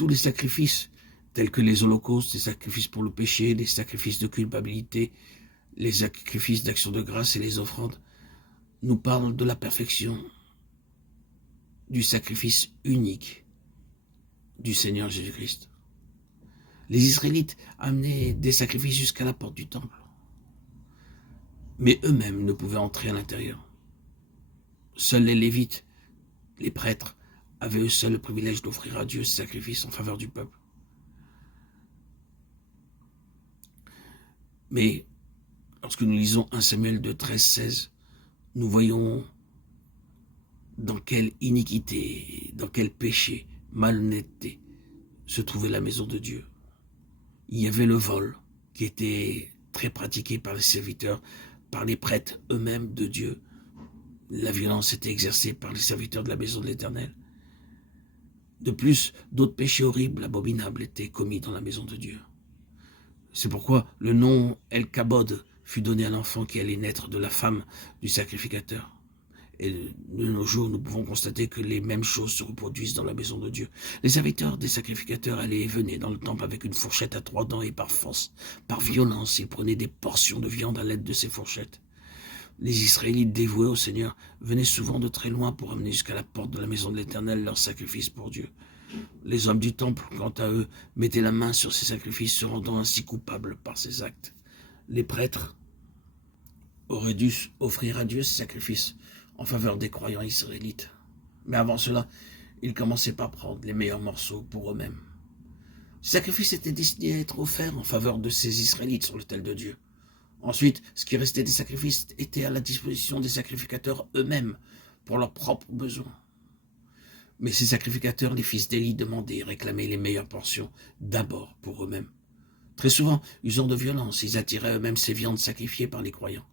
tous les sacrifices, tels que les holocaustes, les sacrifices pour le péché, les sacrifices de culpabilité, les sacrifices d'action de grâce et les offrandes, nous parlent de la perfection du sacrifice unique du Seigneur Jésus-Christ. Les Israélites amenaient des sacrifices jusqu'à la porte du temple, mais eux-mêmes ne pouvaient entrer à l'intérieur. Seuls les Lévites, les prêtres, avaient eux seuls le privilège d'offrir à Dieu ce sacrifice en faveur du peuple. Mais lorsque nous lisons 1 Samuel 2, 13-16, nous voyons dans quelle iniquité, dans quel péché, malhonnêteté se trouvait la maison de Dieu. Il y avait le vol qui était très pratiqué par les serviteurs, par les prêtres eux-mêmes de Dieu. La violence était exercée par les serviteurs de la maison de l'Éternel. De plus, d'autres péchés horribles, abominables étaient commis dans la maison de Dieu. C'est pourquoi le nom El-Kabod fut donné à l'enfant qui allait naître de la femme du sacrificateur. Et de nos jours, nous pouvons constater que les mêmes choses se reproduisent dans la maison de Dieu. Les serviteurs des sacrificateurs allaient et venaient dans le temple avec une fourchette à 3 dents et par force, par violence, ils prenaient des portions de viande à l'aide de ces fourchettes. Les Israélites dévoués au Seigneur venaient souvent de très loin pour amener jusqu'à la porte de la maison de l'Éternel leur sacrifice pour Dieu. Les hommes du temple, quant à eux, mettaient la main sur ces sacrifices, se rendant ainsi coupables par ces actes. Les prêtres auraient dû offrir à Dieu ces sacrifices en faveur des croyants israélites. Mais avant cela, ils commençaient par prendre les meilleurs morceaux pour eux-mêmes. Ces sacrifices étaient destinés à être offerts en faveur de ces Israélites sur l'autel de Dieu. Ensuite, ce qui restait des sacrifices était à la disposition des sacrificateurs eux-mêmes pour leurs propres besoins. Mais ces sacrificateurs, les fils d'Élie, demandaient et réclamaient les meilleures portions d'abord pour eux-mêmes. Très souvent, usant de violence, ils attiraient eux-mêmes ces viandes sacrifiées par les croyants.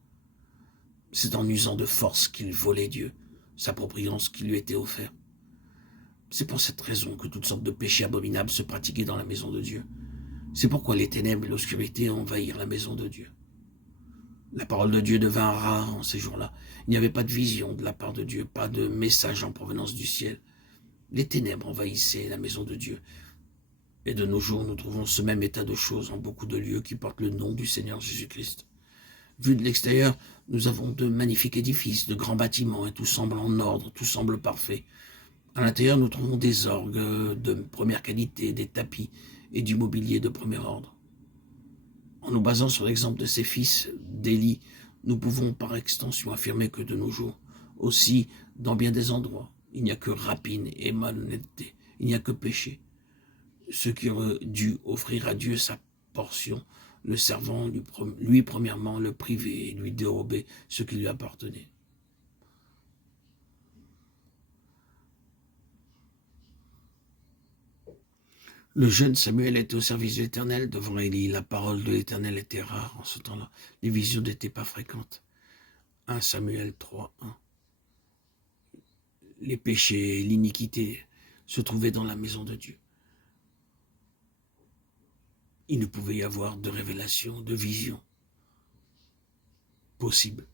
C'est en usant de force qu'ils volaient Dieu, s'appropriant ce qui lui était offert. C'est pour cette raison que toutes sortes de péchés abominables se pratiquaient dans la maison de Dieu. C'est pourquoi les ténèbres et l'obscurité envahirent la maison de Dieu. La parole de Dieu devint rare en ces jours-là. Il n'y avait pas de vision de la part de Dieu, pas de message en provenance du ciel. Les ténèbres envahissaient la maison de Dieu. Et de nos jours, nous trouvons ce même état de choses en beaucoup de lieux qui portent le nom du Seigneur Jésus-Christ. Vu de l'extérieur, nous avons de magnifiques édifices, de grands bâtiments, et tout semble en ordre, tout semble parfait. À l'intérieur, nous trouvons des orgues de première qualité, des tapis et du mobilier de premier ordre. En nous basant sur l'exemple de ces fils d'Élie, nous pouvons par extension affirmer que de nos jours, aussi dans bien des endroits, il n'y a que rapine et malhonnêteté, il n'y a que péché. Ceux qui auraient dû offrir à Dieu sa portion, le servant lui premièrement le priver et lui dérober ce qui lui appartenait. Le jeune Samuel était au service de l'Éternel devant Élie. La parole de l'Éternel était rare en ce temps-là. Les visions n'étaient pas fréquentes. 1 Samuel 3, 1. Les péchés et l'iniquité se trouvaient dans la maison de Dieu. Il ne pouvait y avoir de révélation, de vision possible.